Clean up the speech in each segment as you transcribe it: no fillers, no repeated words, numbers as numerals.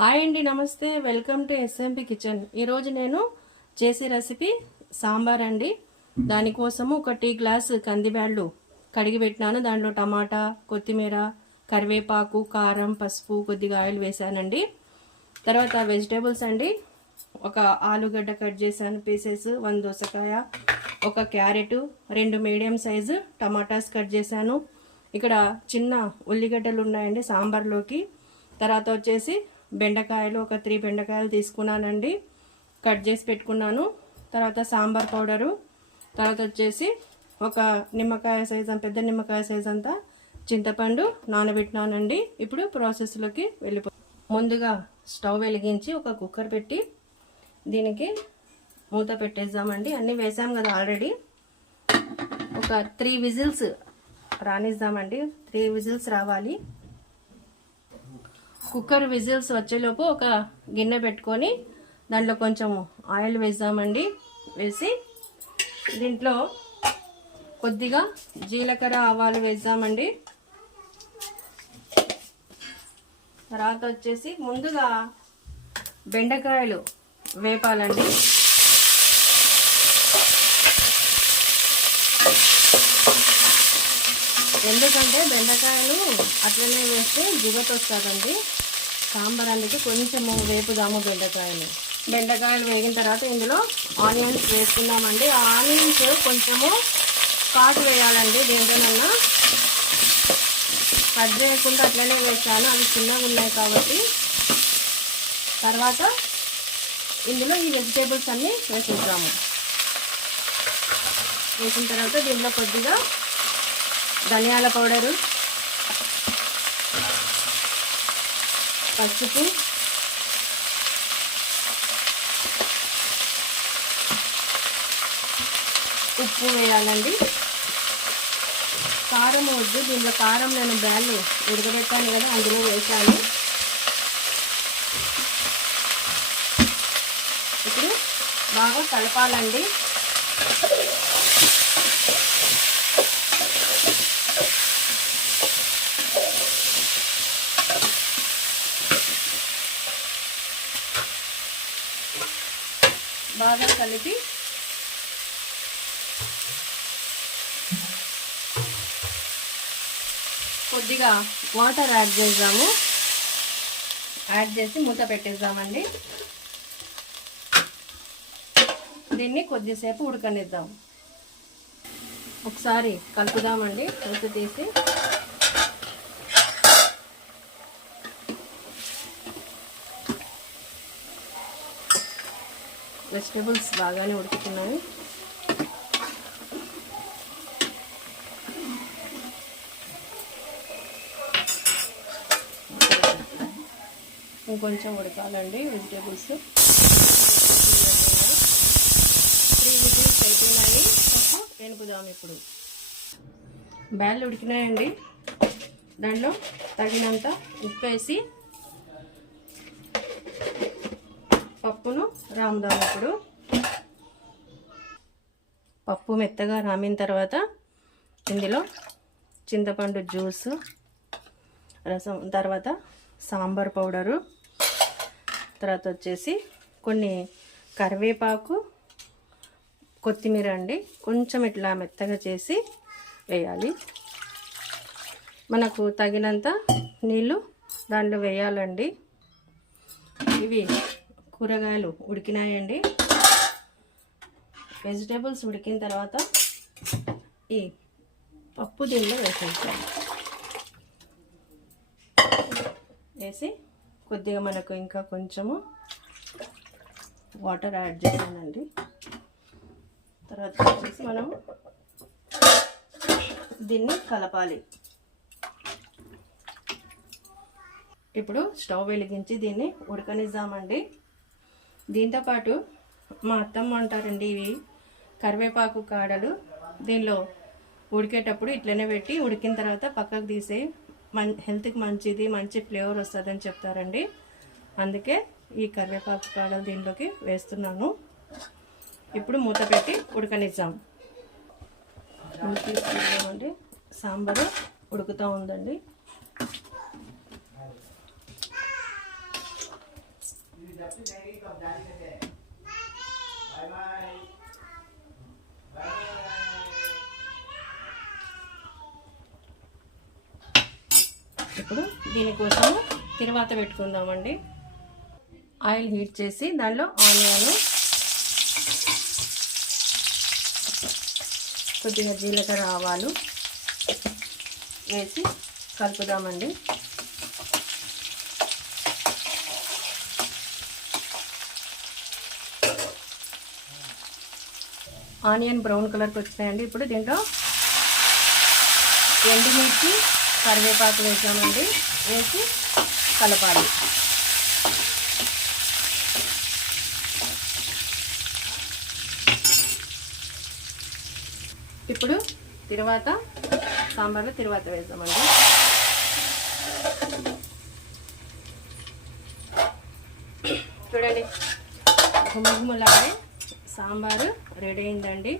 Hi అండి, నమస్తే. Welcome to SMP kitchen. ఈరోజు నేను చేసే రెసిపీ సాంబార్ అండి. దానికోసము ఒక టీ గ్లాస్ కందిబ్యాళ్ళు కడిగి పెట్టినాను. దాంట్లో టమాటా, కొత్తిమీర, కరివేపాకు, కారం, పసుపు, కొద్దిగా ఆయిల్ వేసానండి. తర్వాత వెజిటేబుల్స్ అండి, ఒక ఆలుగడ్డ కట్ చేశాను పీసెస్, 1 దోసకాయ, ఒక carrot, 2 medium size tomatoes cut చేశాను. ఇక్కడ చిన్న ఉల్లిగడ్డలు ఉన్నాయండి సాంబార్లోకి. తర్వాత వచ్చేసి బెండకాయలు, ఒక 3 బెండకాయలు తీసుకున్నానండి, కట్ చేసి పెట్టుకున్నాను. తర్వాత సాంబార్ పౌడరు, తర్వాత వచ్చేసి ఒక నిమ్మకాయ సైజు, పెద్ద నిమ్మకాయ సైజ్ అంతా చింతపండు నానబెట్టినానండి. ఇప్పుడు ప్రాసెస్లోకి ముందుగా స్టవ్ వెలిగించి ఒక కుక్కర్ పెట్టి దీనికి మూత పెట్టేద్దామండి. అన్నీ వేసాం కదా ఆల్రెడీ. ఒక 3 విజిల్స్ రానిద్దామండి. 3 విజిల్స్ రావాలి. కుక్కర్ విజిల్స్ వచ్చేలోపు ఒక గిన్నె పెట్టుకొని దాంట్లో కొంచెం ఆయిల్ వేద్దామండి. వేసి దీంట్లో కొద్దిగా జీలకర్ర, ఆవాలు వేద్దామండి. తర్వాత వచ్చేసి ముందుగా బెండకాయలు వేపాలండి. ఎందుకంటే బెండకాయలు అట్లనే వేస్తే జిగట వస్తుందండి సాంబార్. అందుకే కొంచెము వేపుదాము బెండకాయలు వేగిన తర్వాత ఇందులో ఆనియన్స్ వేసుకుందామండి. ఆనియన్స్ కొంచెము కాటు వేయాలండి. దేంట్లోనన్నా కట్ చేయకుండా అట్లనే వేసాను, అవి చిన్నగా ఉన్నాయి కాబట్టి. తర్వాత ఇందులో ఈ వెజిటేబుల్స్ అన్నీ వేసేద్దాము. వేసిన తర్వాత దీంట్లో కొద్దిగా ధనియాల పౌడరు, పసుపు, ఉప్పు వేయాలండి. కారం వద్దు, దీంట్లో కారం నేను బ్యాళ్ళు ఉడకబెట్టాను కదా, అందులో వేసాను. ఇప్పుడు బాగా కలపాలండి. బాగా కలిపి కొద్దిగా వాటర్ యాడ్ చేద్దాము. యాడ్ చేసి మూత పెట్టేద్దామండి. దీన్ని కొద్దిసేపు ఉడకనిద్దాం. ఒకసారి కలుపుదామండి. మూత తీసి వెజిటేబుల్స్ బాగానే ఉడుకుతున్నాయి. ఇంకొంచెం ఉడకాలండి వెజిటేబుల్స్. 3 విజిల్స్ అయిపోయినాయి. ఎనుపుదాం. ఇప్పుడు బ్యాళ్ళు ఉడికినాయండి. దాంట్లో తగినంత ఉప్పు వేసి పప్పును రాముదాం. ఇప్పుడు పప్పు మెత్తగా రామిన తర్వాత ఇందులో చింతపండు జ్యూస్ రసం, తర్వాత సాంబార్ పౌడరు, తర్వాత వచ్చేసి కొన్ని కరివేపాకు, కొత్తిమీర అండి. కొంచెం ఇట్లా మెత్తగా చేసి వేయాలి. మనకు తగినంత నీళ్ళు దాంట్లో వేయాలండి. ఇవి కూరగాయలు ఉడికినాయండి. వెజిటేబుల్స్ ఉడికిన తర్వాత ఈ పప్పు దీనిలో వేసేసాం. వేసి కొద్దిగా మనకు ఇంకా కొంచెము వాటర్ యాడ్ చేసానండి. తర్వాత వచ్చేసి మనం దీన్ని కలపాలి. ఇప్పుడు స్టవ్ వెలిగించి దీన్ని ఉడకనిద్దామండి. దీంతోపాటు మా అత్తమ్మ అంటారండి, ఇవి కరివేపాకు కాడలు. దీనిలో ఉడికేటప్పుడు ఇట్లనే పెట్టి ఉడికిన తర్వాత పక్కకు తీసే హెల్త్కి మంచిది, మంచి ఫ్లేవర్ వస్తుందని చెప్తారండి. అందుకే ఈ కరివేపాకు కాడలు దీంట్లోకి వేస్తున్నాను. ఇప్పుడు మూత పెట్టి ఉడకనిద్దాం. తీసుకుందామండి. సాంబారు ఉడుకుతూ ఉందండి. ఇప్పుడు దీనికోసము తిరువాత పెట్టుకుందామండి. ఆయిల్ హీట్ చేసి దానిలో ఆనియన్, కొద్దిగా జీలకర్ర, ఆవాలు వేసి కలుపుదామండి. ఆనియన్ బ్రౌన్ కలర్కి వచ్చినాయండి. ఇప్పుడు దీంట్లో ఎండుమిర్చి, కరివేపాకు వేసామండి. వేసి కలపాలి. ఇప్పుడు సాంబార్లో తిరువాత వేసామండి. చూడండి, గుమ్మగుమ్మలాడే సాంబారు రెడీ అయిందండి.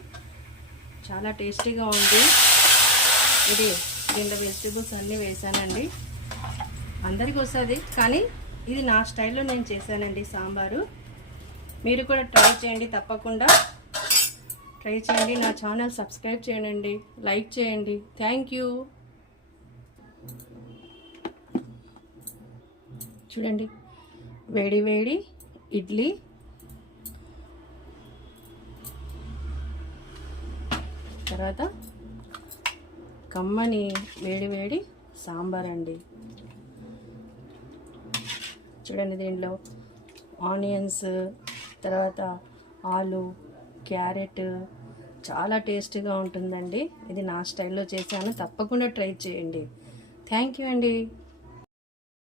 చాలా టేస్టీగా ఉంది. దీంట్లో వెజిటేబుల్స్ అన్నీ వేసానండి. అందరికీ వస్తుంది, కానీ ఇది నా స్టైల్లో నేను చేశానండి సాంబారు. మీరు కూడా ట్రై చేయండి, తప్పకుండా ట్రై చేయండి. నా ఛానల్ సబ్స్క్రైబ్ చేయండి, లైక్ చేయండి. Thank you. చూడండి, వేడి వేడి ఇడ్లీ, తర్వాత కమ్మని వేడి వేడి సాంబార్ అండి. చూడండి, దీంట్లో ఆనియన్స్, తర్వాత ఆలు, క్యారెట్ చాలా టేస్టీగా ఉంటుందండి. ఇది నా స్టైల్లో చేశాను, తప్పకుండా ట్రై చేయండి. థ్యాంక్ యూ అండి.